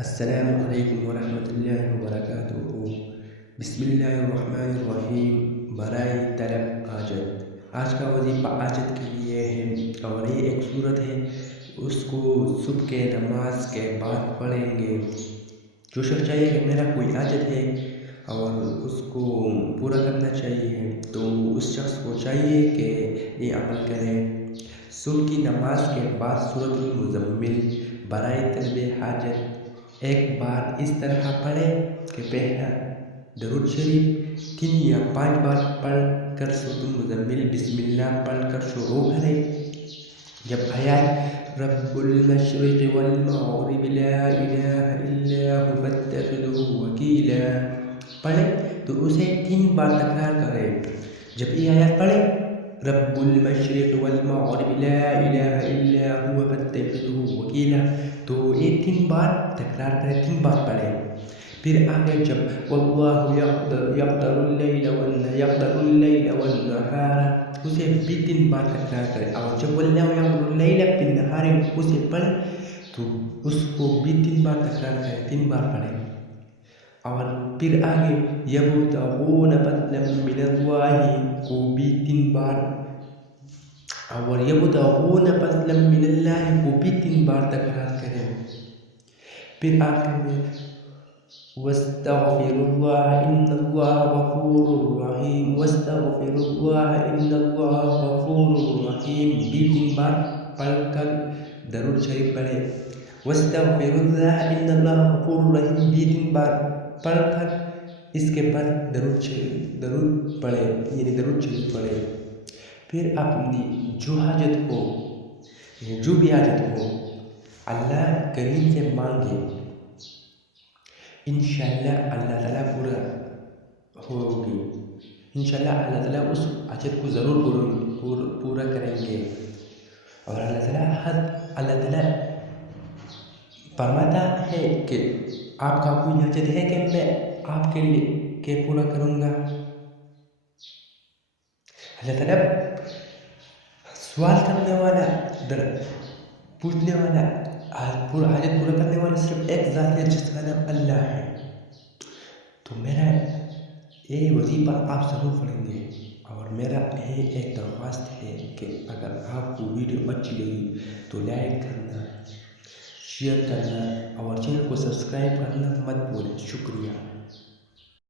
السلام علیکم ورحمۃ اللہ وبرکاتہ۔ بسم اللہ الرحمن الرحیم۔ برائے طلب حاجت۔ آج کا وظیفہ حاجت کے لیے ہے اور یہ ایک صورت ہے، اس کو صبح کے نماز کے بعد پڑھیں گے۔ جو شخص چاہیے کہ میرا کوئی حاجت ہے اور اس کو پورا کرنا چاہیے تو اس شخص کو چاہیے کہ یہ عمل کرے۔ صبح کی نماز کے بعد سورۃ المزمل برائے طلب حاجت ایک بار اس طرح پڑھے کہ پہلا درود شریف 3 یا 5 بار پڑھ کر سورۃ المزمل بسم اللہ پڑھ کر شروع کرے۔ جب آیات رب المشرق والمغرب لا الہ الا هو فاتخذہ وکیلا پڑھے تو اسے 3 بار تکرار کرے۔ جب یہ آیات پڑھے رب المشرق والمغرب لا الہ الا هو فاتخذہ وکیلا تو یہ 3 بار تکرار کرے، 3 بار پڑھے۔ پھر آگے جب واللہ یقدر اللیل والنہار اسے بھی 3 بار تکرار کرے، اور جب واللہ یقدر اللیل بالنہار اسے پڑھے تو اس کو بھی 3 بار تکرار کرے، 3 بار پڑھے۔ اور پھر آگے یبتغون فضلا من اللہ کو بھی 3 بار، اور یبتغون فضلا من اللہ کو بھی 3 بار تکرار کرے۔ پھر آخر میں واستغفر اللہ ان اللہ غفور رحیم، واستغفر اللہ ان اللہ غفور رحیم بھی 3 بار پڑھ کر درود شریف پڑھے۔ واستغفر اللہ ان اللہ غفور رحیم بھی 3 بار پڑھ کر اس کے بعد درود پڑھے، یعنی درود شریف پڑھے۔ پھر اپنی جو حاجت ہو، جو بھی حاجت ہو اللہ کریم سے مانگے، انشاءاللہ اللہ تعالیٰ پورا ہوگی، انشاءاللہ اللہ تعالیٰ اس حاجت کو ضرور پورا کریں گے۔ اور اللہ تعالیٰ فرماتا ہے کہ آپ کا کوئی حاجت ہے کہ میں آپ کے لیے پورا کروں گا۔ اللہ تعالیٰ سوال کرنے والا، پوچھنے والا، حاجت پورا کرنے والا صرف ایک ذات ہے جس کا نام اللہ ہے۔ تو میرا یہ وظیفہ آپ ضرور پڑھیں گے، اور میرا یہ ایک درخواست ہے کہ اگر آپ کو ویڈیو اچھی لگی تو لائک کرنا، شیئر کرنا اور چینل کو سبسکرائب کرنا مت بھولیں۔ شکریہ۔